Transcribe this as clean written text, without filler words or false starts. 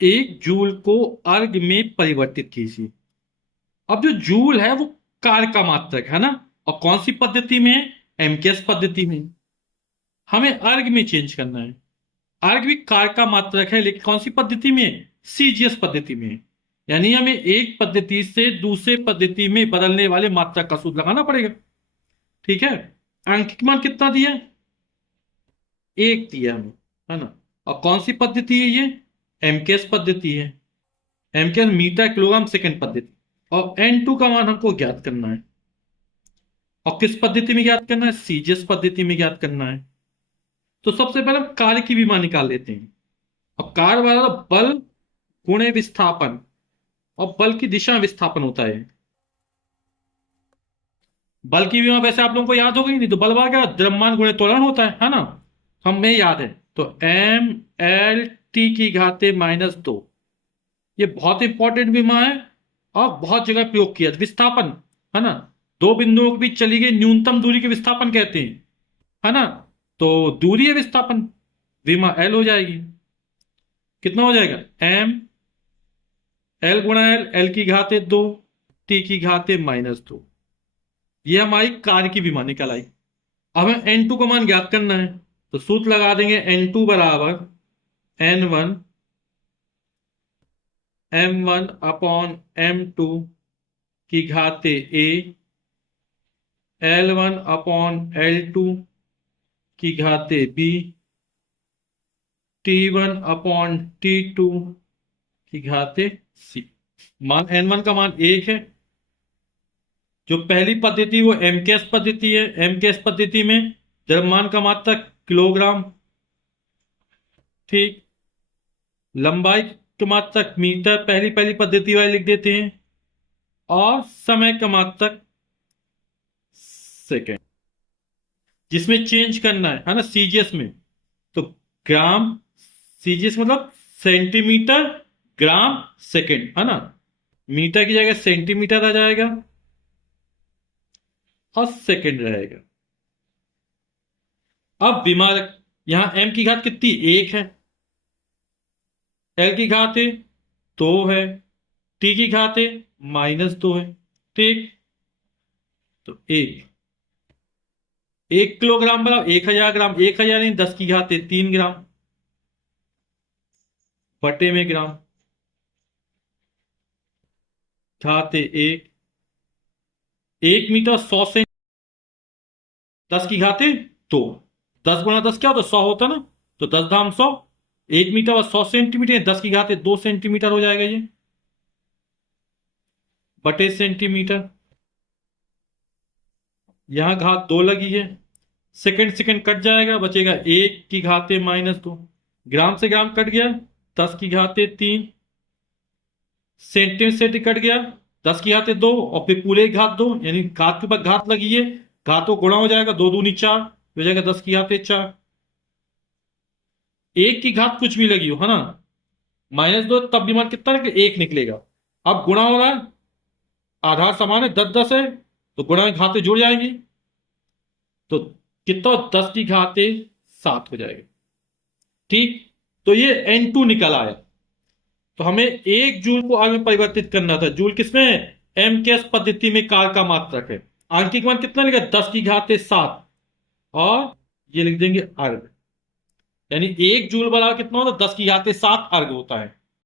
एक जूल को अर्ग में परिवर्तित कीजिए। अब जो जूल है वो कार का मात्रक है ना, और कौन सी पद्धति में है? एमकेएस पद्धति में। हमें अर्ग में चेंज करना है। अर्ग भी कार का मात्रक है, लेकिन कौन सी पद्धति में? सीजीएस पद्धति में। यानी हमें एक पद्धति से दूसरे पद्धति में बदलने वाले मात्रक का सूत्र लगाना पड़ेगा। ठीक है। अंकित मान कितना दिया? एक दिया हमें, है ना। और कौन सी पद्धति है ये? एमकेएस पद्धति है। एमकेएस मीटर किलोग्राम सेकंड पद्धति। और N2 का मान हमको ज्ञात करना है। और किस पद्धति में ज्ञात करना है? सीजीएस पद्धति में ज्ञात करना है। तो सबसे पहले हम कार्य की विमा निकाल लेते हैं। और कार्य वाला बल गुणे विस्थापन, और बल की दिशा में विस्थापन होता है। बल की विमा वैसे आप लोगों को याद हो गई, नहीं तो बल वाला क्या? द्रव्यमान गुणे त्वरण होता है ना। हमें याद है। तो M L T⁻²। ये बहुत इंपॉर्टेंट विमा है और बहुत जगह प्रयोग किया। विस्थापन, है ना, दो बिंदुओं के बीच चली गई न्यूनतम दूरी के विस्थापन कहते हैं, है ना। तो दूरी है विस्थापन, विमा एल हो जाएगी। कितना हो जाएगा? एम एल गुणा एल, L⁻², T⁻²। ये हमारी कार की विमा निकल आई। अब हमें N2 का मान ज्ञात करना है। तो सूत्र लगा देंगे N2 बराबर N1 M1/M2 L1/L2 T1/T2 मान N1 का मान 1 है। जो पहली पद्धति वो एमकेएस पद्धति है। एमकेएस पद्धति में द्रव्यमान का मात्रक किलोग्राम। ठीक। लंबाई का मात्रक मीटर, पहली पहली पद्धति वाले लिख देते हैं। और समय का मात्रक सेकेंड, जिसमें चेंज करना है ना, सीजीएस में। तो ग्राम, सीजीएस मतलब सेंटीमीटर ग्राम सेकेंड, है ना। मीटर की जगह सेंटीमीटर आ जाएगा और सेकेंड रहेगा। अब बीमार, यहां एम की घात कितनी? 1 है। एल की घात 2 है। टी की घात -2 है। ठीक। तो 1 किलोग्राम बराबर 1000 ग्राम। 1000 नहीं, 10 की घात 3 ग्राम बटे में ग्राम, घात 1 मीटर 100 से 10 की घात 2। 10 × 10 क्या होता? 100 होता ना। तो 10 धाम 100, 1 मीटर और 100 सेंटीमीटर, 10 की घात 2 सेंटीमीटर हो जाएगा ये, बटे सेंटीमीटर। यहां घात 2 लगी है। सेकंड सेकंड कट जाएगा, बचेगा 1 की घात -2। ग्राम से ग्राम कट गया, 10 की घात 3। सेंटीमीटर से कट गया, 10 की घात 2, और फिर पूरे घात 2, यानी घात के बाद घात लगी है। घात को गुणा हो जाएगा, 2 दूनी 4 हो जाएगा, 10 की घात 4। 1 की घात कुछ भी लगी हो, है ना, -2, तब भी मान कितना निकले? 1 निकलेगा। अब गुणा हो रहा है, आधार समान है, 10 10 है, तो गुणा में घातें जुड़ जाएंगी। तो कितना? 10 की घात 7 हो जाएगा। ठीक। तो ये N2 निकल आया। तो हमें 1 जूल को आर में परिवर्तित करना था। जूल किसमें है? एमकेएस पद्धति में कार का मात्रक है। आंकिक मान कितना लिखा? 10 की घात 7। और ये लिख देंगे अर्ग। यानी 1 जूल बराबर कितना होता है? 10 की घात 7 अर्ग होता है।